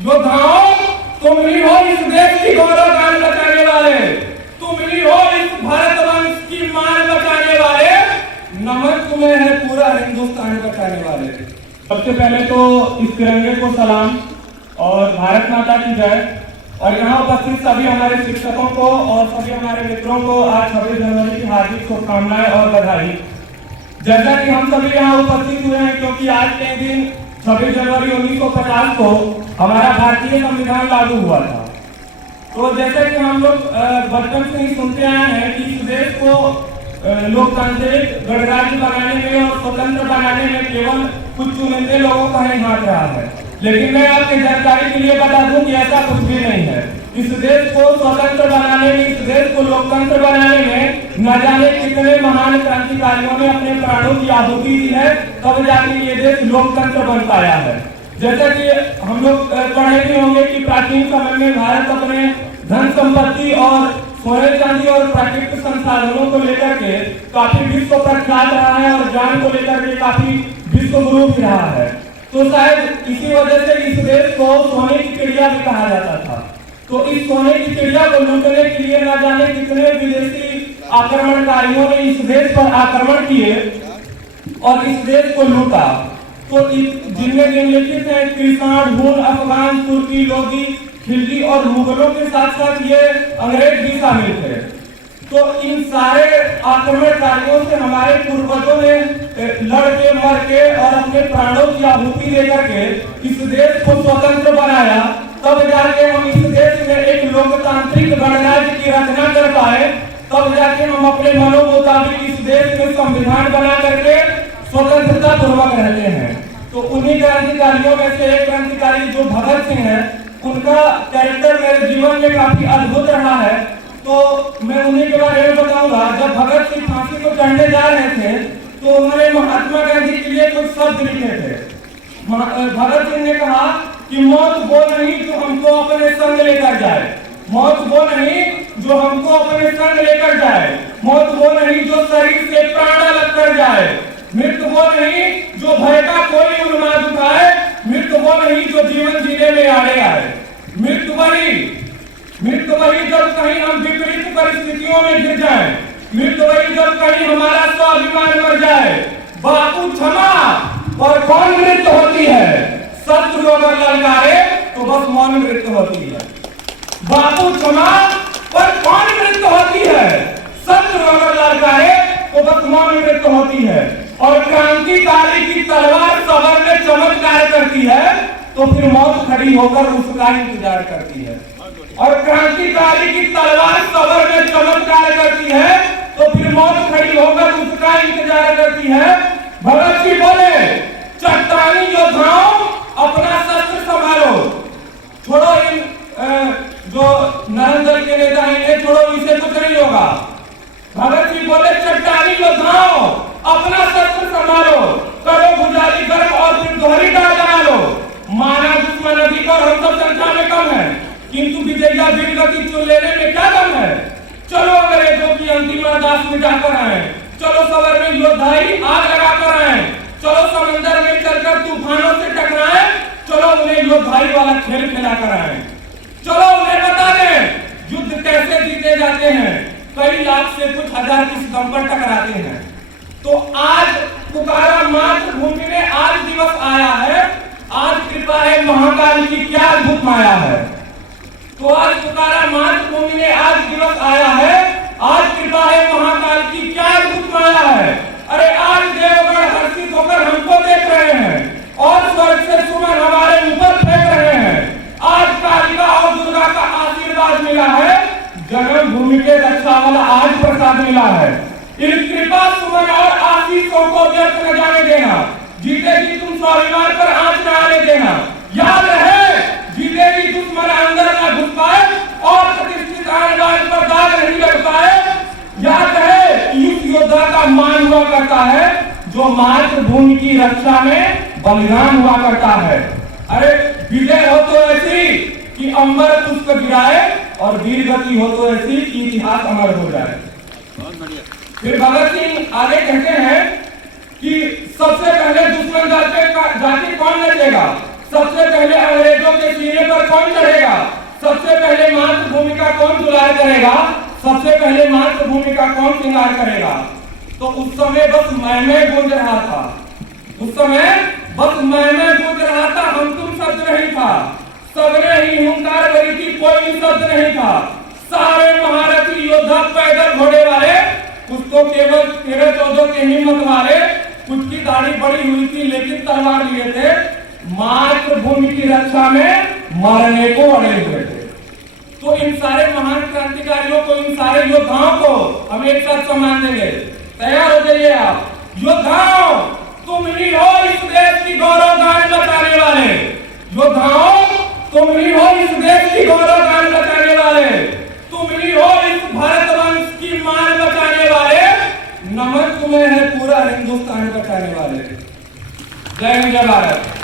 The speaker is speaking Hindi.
योद्धाओं, तुम ही हो इस देश की गौरव गान बचाने वाले, तुम ही हो इस भारत वंश की मान बचाने वाले, नमन तुम्हें है पूरा हिंदुस्तान बचाने वाले। सबसे पहले तो इस तिरंगे को सलाम और भारत माता की जय। और यहाँ उपस्थित सभी हमारे शिक्षकों को और सभी हमारे मित्रों को आज 26 जनवरी की हार्दिक शुभकामनाएं और बधाई। जैसा कि हम सभी यहाँ उपस्थित हुए हैं क्योंकि आज के दिन 26 जनवरी 1950 को हमारा भारतीय संविधान लागू हुआ था। तो जैसे कि हम लोग बचपन से ही सुनते आए हैं कि इस देश को लोकतांत्रिक गणराज्य बनाने में और स्वतंत्र बनाने में केवल कुछ चुनिंदे लोगों का ही हाथ रहा है, लेकिन मैं आपकी जानकारी के लिए बता दूं कि ऐसा कुछ भी नहीं है। इस देश को स्वतंत्र बनाने में, इस देश को लोकतंत्र बनाने में न जाने कितने महान क्रांतिकारियों ने अपने प्राणों की आहुति दी है, तब जाके ये देश लोकतंत्र बन पाया है। जैसा कि हम लोग पढ़े भी होंगे कि प्राचीन समय में भारत अपने धन संपत्ति और सोने चांदी और प्राकृतिक संसाधनों को लेकर के काफी विश्व प्रख्यात रहा है और ज्ञान को लेकर के काफी विश्व गुरु भी रहा है। तो शायद इसी वजह से इस देश को सोने की चिड़िया भी कहा जाता था। तो इस सोने की चिड़िया को लूटने के लिए न जाने कितने विदेशी आक्रमणकारियों ने इस देश पर आक्रमण किए और इस देश को लूटा। तो जिनमें निम्नलिखित है कृषण, हुन, अफगान, तुर्की, लोधी, खिलजी और मुगलों के साथ साथ ये अंग्रेज भी शामिल थे। तो इन सारे आक्रमणकारियों से हमारे पूर्वजों ने लड़ के, मर के और अपने प्राणों की आहुति देकर के इस देश को स्वतंत्र बनाया। तब जाके हम इस देश में एक लोकतांत्रिक गणराज्य की रचना कर पाए, तब जाके हम अपने मनो मुताबिक इस देश में संविधान बना करके स्वतंत्रता पूर्वक रहते हैं। तो उन्हीं क्रांतिकारियों में से एक क्रांतिकारी जो भगत सिंह है, उनका कैरेक्टर मेरे जीवन में काफी अद्भुत रहा है। तो मैं उन्हीं के बारे में बताऊंगा। जब भगत सिंह फांसी को चढ़ने जा रहे थे तो उन्होंने महात्मा गांधी के लिए कुछ शब्द लिखे थे। भगत सिंह ने कहा कि मौत वो नहीं जो हमको अपने संग लेकर जाए, मौत वो नहीं जो हमको अपने संग लेकर जाए, मौत वो नहीं जो शरीर से प्राण अलग कर जाए, मृत्यु वो नहीं जो भय का कोई उन्माद उठाए, मृत्यु वो नहीं जो जीवन जीने में आड़े आए, मृत्यु वही जब कहीं हम विपरीत परिस्थितियों में गिर जाएं, मृत्यु वही जब कहीं हमारा स्वाभिमान मर जाए। बापू क्षमा और कौन मृत्यु होती है, शत्रु अगर ललकारे तो बस मौन मृत्यु होती है। बापू क्षमा पर कौन मृत्यु होती है, शत्रु अगर ललकारे तो बस मौन मृत्यु होती है। और क्रांतिकारी की तलवार सबर में चमत्कार करती है तो फिर मौत खड़ी होकर उसका इंतजार करती है। और क्रांतिकारी की तलवार सबर में चमत्कार करती है तो फिर मौत खड़ी होकर उसका इंतजार करती है। भगत सिंह बोले, चट्टानी योद्धाओं अपना शस्त्र संभालो, छोड़ो इन जो नरेंद्र के नेता हैं, छोड़ो, इसे कुछ नहीं होगा। भगत सिंह बोले, चट्टानी योद्धाओं अपना शस्त्र संभालो, करो गुजारी गर्म और फिर दोहरी डाल लगा लो। माना दुश्मन अधिक और हम सब संख्या में कम है, किंतु विजया वीर गति चुन लेने में क्या दम है। चलो अंग्रेजों की अंतिम अरदास मिटा कर आए, चलो सबर में योद्धाई आग लगा कर आए, चलो समंदर में चलकर तूफानों से टकराए, चलो उन्हें योद्धाई वाला खेल खिला कर आए, चलो उन्हें बता दें युद्ध कैसे जीते जाते हैं, कई लाख से कुछ हजार किस दम पर टकराते हैं। तो आज पुकारा मातृभूमि में आज दिवस आया है, आज कृपा है महाकाल की क्या अद्भुत माया है। तो आज पुकारा मातृभूमि में आज दिवस आया है, आज कृपा है महाकाल की क्या अद्भुत माया है। अरे आज देवगढ़ हर्षित होकर हमको देख रहे हैं और स्वर्ग से सुमन हमारे ऊपर फेंक रहे हैं। आज कालिका और दुर्गा का आशीर्वाद मिला है, जन्मभूमि के रक्षा वाला आज प्रसाद मिला है। इन कृपा सुमन और आशीषों को व्यर्थ न जाने देना, जीते जी तुम स्वाभिमान पर आंच न आने देना। याद रहे, जीते जी दुश्मन अंदर न घुस पाए और प्रतिष्ठित आनबान पर दाग नहीं लग पाए। याद रहे, युद्ध योद्धा का मान हुआ करता है जो मातृभूमि की रक्षा में बलिदान हुआ करता है। अरे विजय हो तो ऐसी कि अंबर पुष्प गिराए और वीर गति हो तो ऐसी कि इतिहास अमर हो जाए। फिर भगत सिंह आगे कहते हैं कि सबसे पहले दुश्मन जाके कौन नचेगा, सबसे पहले अंग्रेजों के सीने पर कौन चढ़ेगा? सबसे पहले मातृभूमि का कौन दुलार करेगा? सबसे पहले मातृभूमि का कौन श्रृंगार करेगा? तो उस समय बस मैं गूंज रहा था, उस समय बस मैं गूंज रहा था, हम तुम शब्द नहीं था, सबने ही हुंकार भरी थी, कोई भी शब्द नहीं था। सारे महारथी योद्धा पैदल घोड़े वाले, कुछ तो केवल 13-14 के हिम्मत वाले, कुछ की दाढ़ी बड़ी हुई थी लेकिन तलवार लिए थे, मातृभूमि की रक्षा में मरने को अड़े हुए थे। तो इन सारे महान क्रांतिकारियों को, इन सारे योद्धाओं को हम एक साथ सम्मान देंगे। तैयार हो जाइए आप। योद्धाओं, तुम ही हो इस देश की गौरव गान बचाने वाले। योद्धाओं, तुम ही हो इस देश की गौरव गान बचाने वाले। तुम ही हो इस भारत वंश की मान बचाने वाले। नमन तुम्हें है पूरा हिंदुस्तान बचाने वाले। जय हिंद, जय भारत।